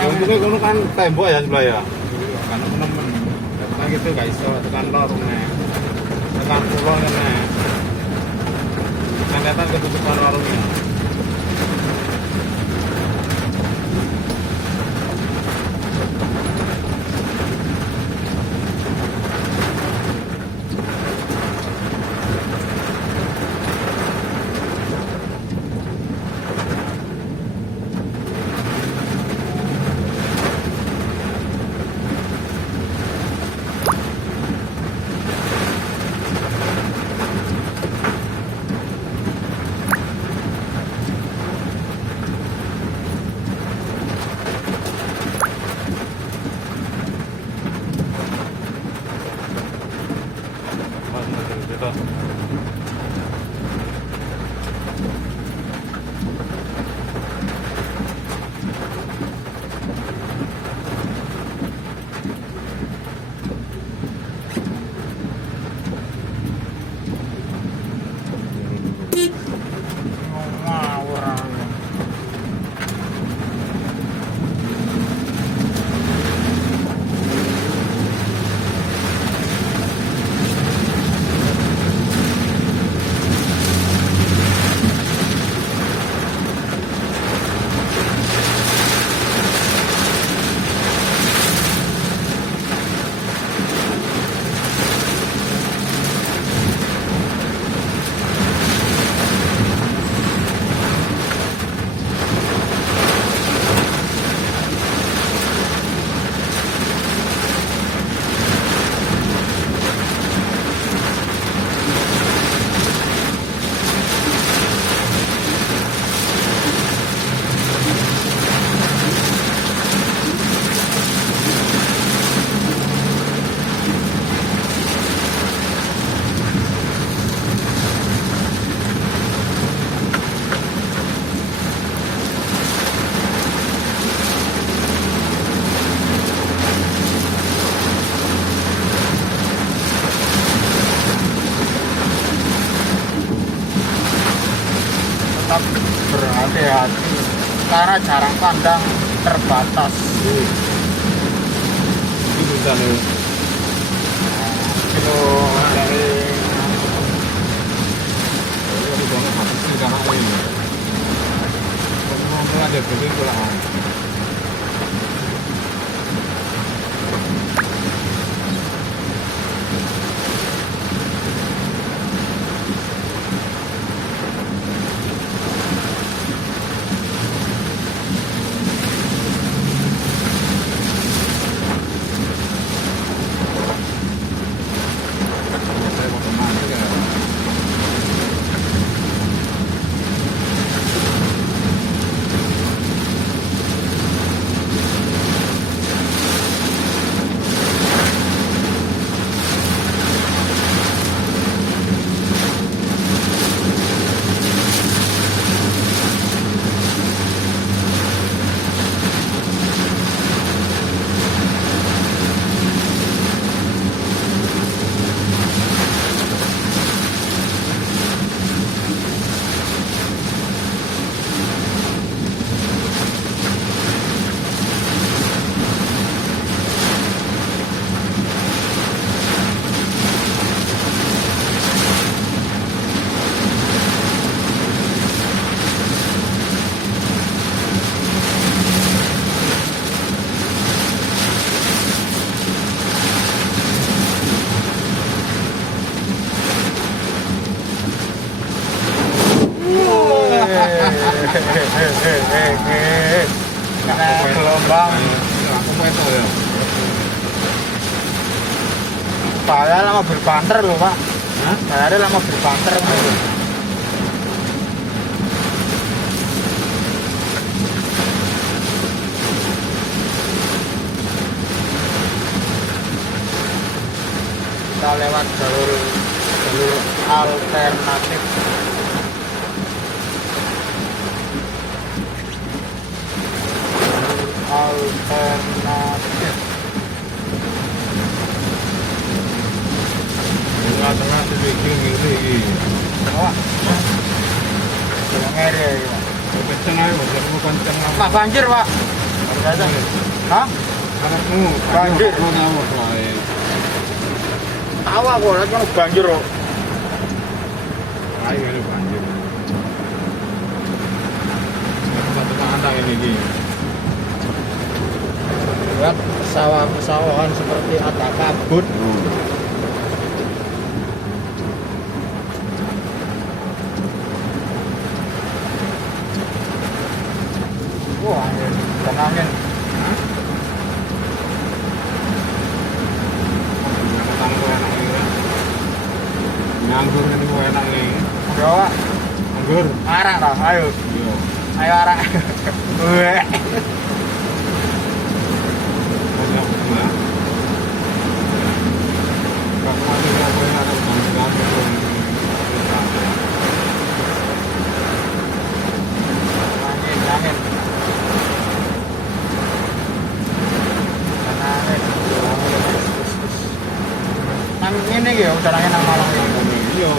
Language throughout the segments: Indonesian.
Untungnya kono kan tembok ya sebelah ya. Kan nemen. Tekan gitu gak iso tekan lorongnya. Tekan kulon kene. Kelihatan ketutupan warungnya. Tetap berhati-hati karena jarak pandang terbatas. Itu bisa nih. Itu dari Ini banget apa sih karena ini. Ngomong aja dulu itu lah. gelombang. Aku foto ya. Saya lama berbanter loh Pak. Hah? Saya lama berbanter. Kita lewat jalur alternatif. Alternatif. Tengah-tengah sedikit ini. Wah. Yang ngeri ya. Kenceng aja ae bojomu kenceng lah. Pak banjir, Pak. Biasa. Hah? Anakmu Banjir. Mau ngawur wae. Tahu aku lagi kan banjir kok. Ayo ini banjir. Satu anak ini di. Buat sawah-sawahan seperti ada kabut. Wah, angin. Dan angin. Tanggo enak ini kan. Nganggur ini ku enak ini. Udah, Pak. Nganggur. Arak toh, ayo. Yo. Ayo arak. Weh. Banyak banget. Kakak ini apa yang ada nganggur. Angin, angin. Dan angin. Nang ini ya, udah angin nang Malang ini. Iya.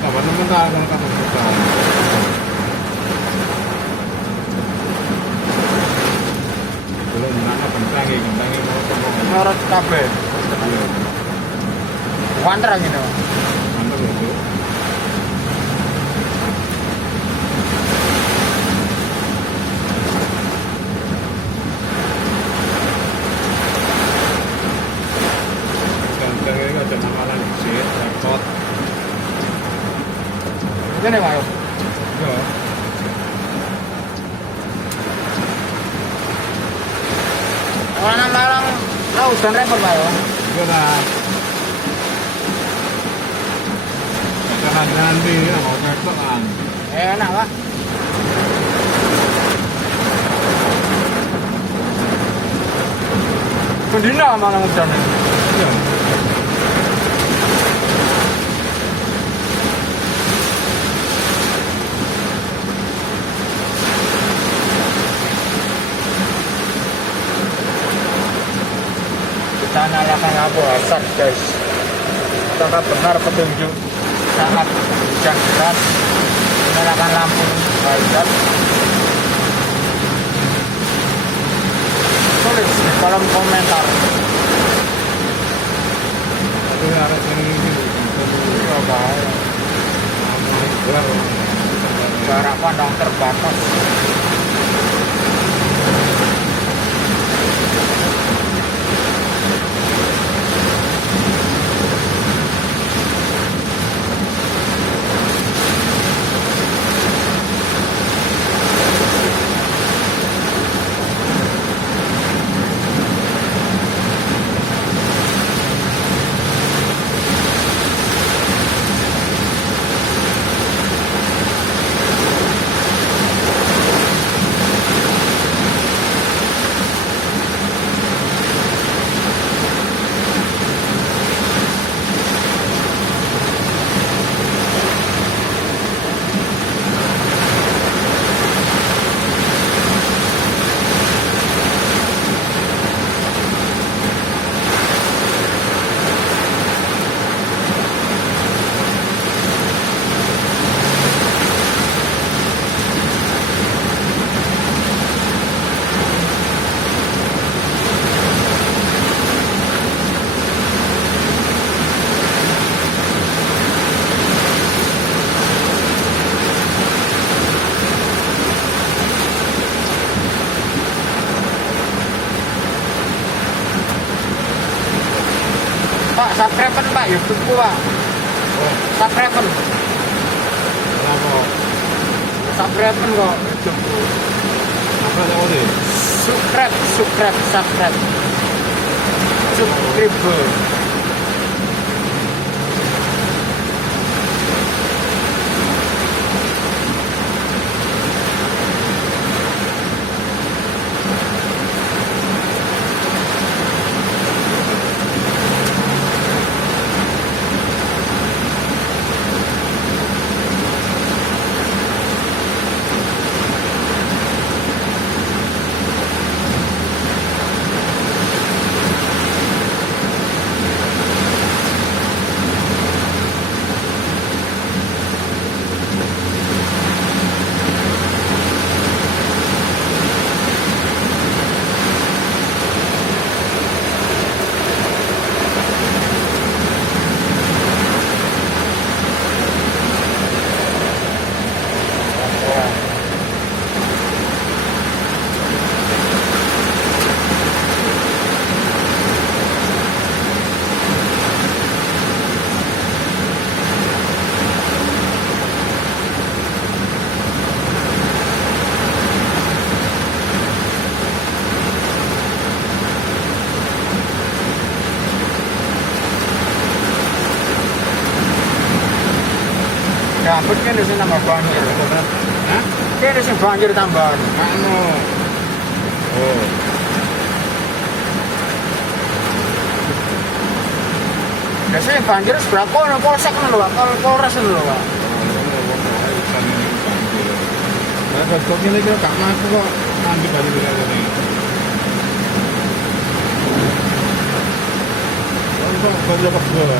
Kapan sebentar kan kamu buka. Belum mana kentangi mau ngomong. Menurut kabeh. Iya. Wanter angin Pak. Mantap itu. Kentang ini ada namalan sih, repot. Ini Pak. Iya. Orang nang Malang, hujan repot Pak. Iya lah. Jangan nanti ya mau ketok kan. Enak Pak. Pendina Malang hujan ini. Iya. Kita nyalakan lampu hazard guys. Apakah benar petunjuk saat hujan deras menyalakan lampu hazard? Tulis di kolom komentar. Tapi harus ini Iya bahaya. Jarak pandang terbatas. Pak, subscribe Pak YouTube-ku Pak. Subscribe. Kenapa? Subscribe kok YouTube-ku. Apa tahu deh? Subscribe. Subscriber. But kene sing tambah banjir. Hah? Kene sing banjir tambahan. Anu. Oh. Biasanya banjir seberapa kono polsek ngono lho, Pak. Polres ngono lho, Pak. Nah, dokter ini kira gak masuk kok mandi balik ini. Kok baru pegel.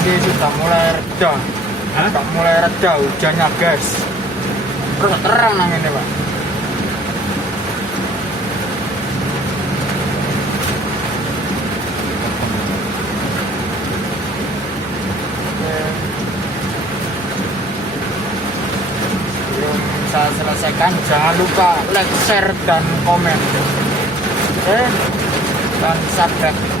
Ini sudah mulai reda. Hah? Sudah mulai reda hujannya, guys. Terus terang nang ini, Pak. Oke. Sebelum saya selesaikan, jangan lupa like, share, dan komen. Oke. Dan subscribe.